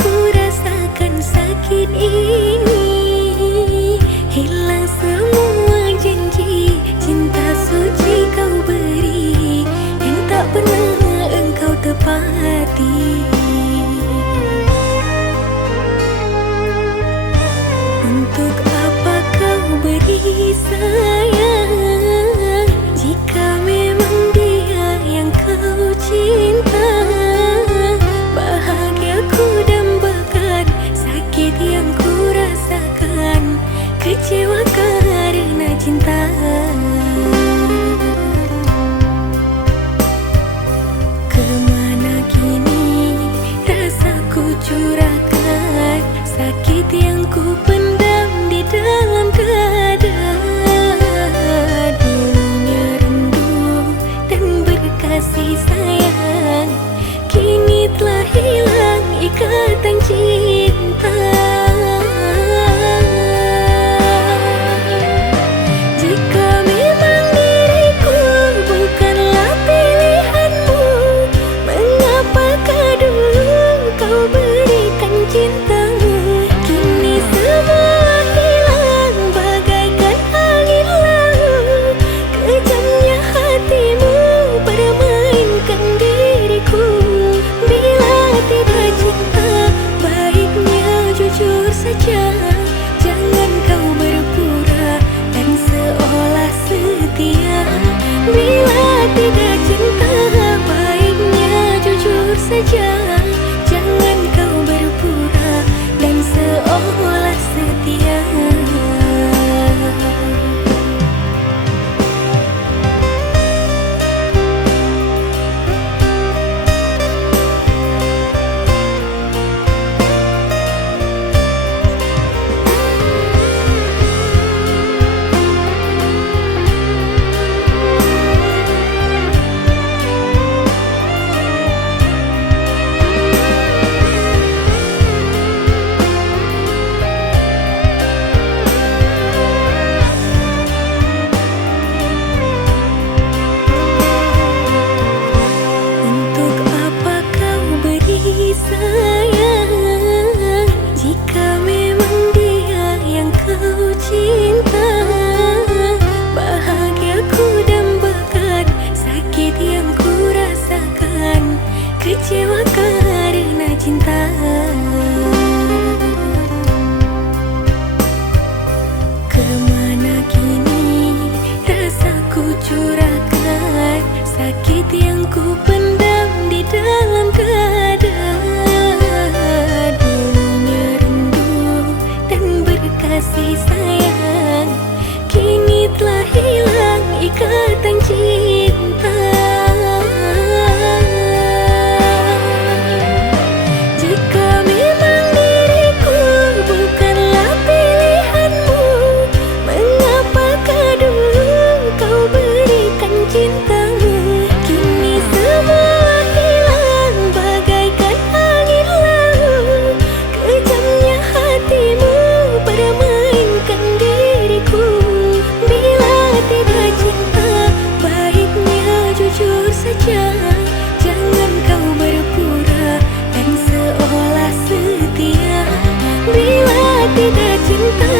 ku rasakan sakit ini, hilang semua janji cinta suci kau beri yang tak pernah engkau tepati. Untuk apa kau beri sayang jika memang dia yang kau cinta? Bahagiaku dambakan sakit yang ku rasakan, kecewa karena cinta. Kemana kini rasaku curahkan, sakit yang ku pendam di dalam dada. Dulunya rindu dan berkasih sayang, kini telah hilang ikatan cinta. Jika memang diriku bukanlah pilihanmu, mengapakah dulu kau berikan cintamu? Kini semua hilang bagaikan angin lalu, kejamnya hatimu permainkan diriku. Bila tidak cinta, baiknya jujur saja, jangan kau berpura dan seolah setia. Bila tidak cinta, baiknya jujur saja, jangan kau berpura dan seolah setia. Untuk apa kau beri sayang jika memang dia yang kau cinta? Bahagiaku dambakan sakit yang ku rasakan, kecewa karena cinta. Kemana kini rasaku curahkan, sakit yang ku pendam di dalam dada. Dulunya rindu dan berkasih sayang, kini telah hilang ikatan cinta. Jika memang diriku bukanlah pilihanmu, mengapakah dulu kau berikan cintamu? Kini semua hilang bagaikan angin lalu, kejamnya hatimu permainkan diriku. Bila tidak cinta, baiknya jujur saja, jangan kau berpura dan seolah setia. Bila tidak cinta,